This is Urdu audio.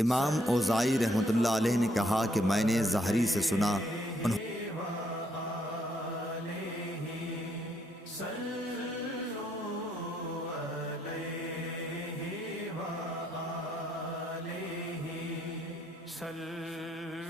امام اوزائی رحمۃ اللہ علیہ نے کہا کہ میں نے زہری سے سنا، انہوں صلوا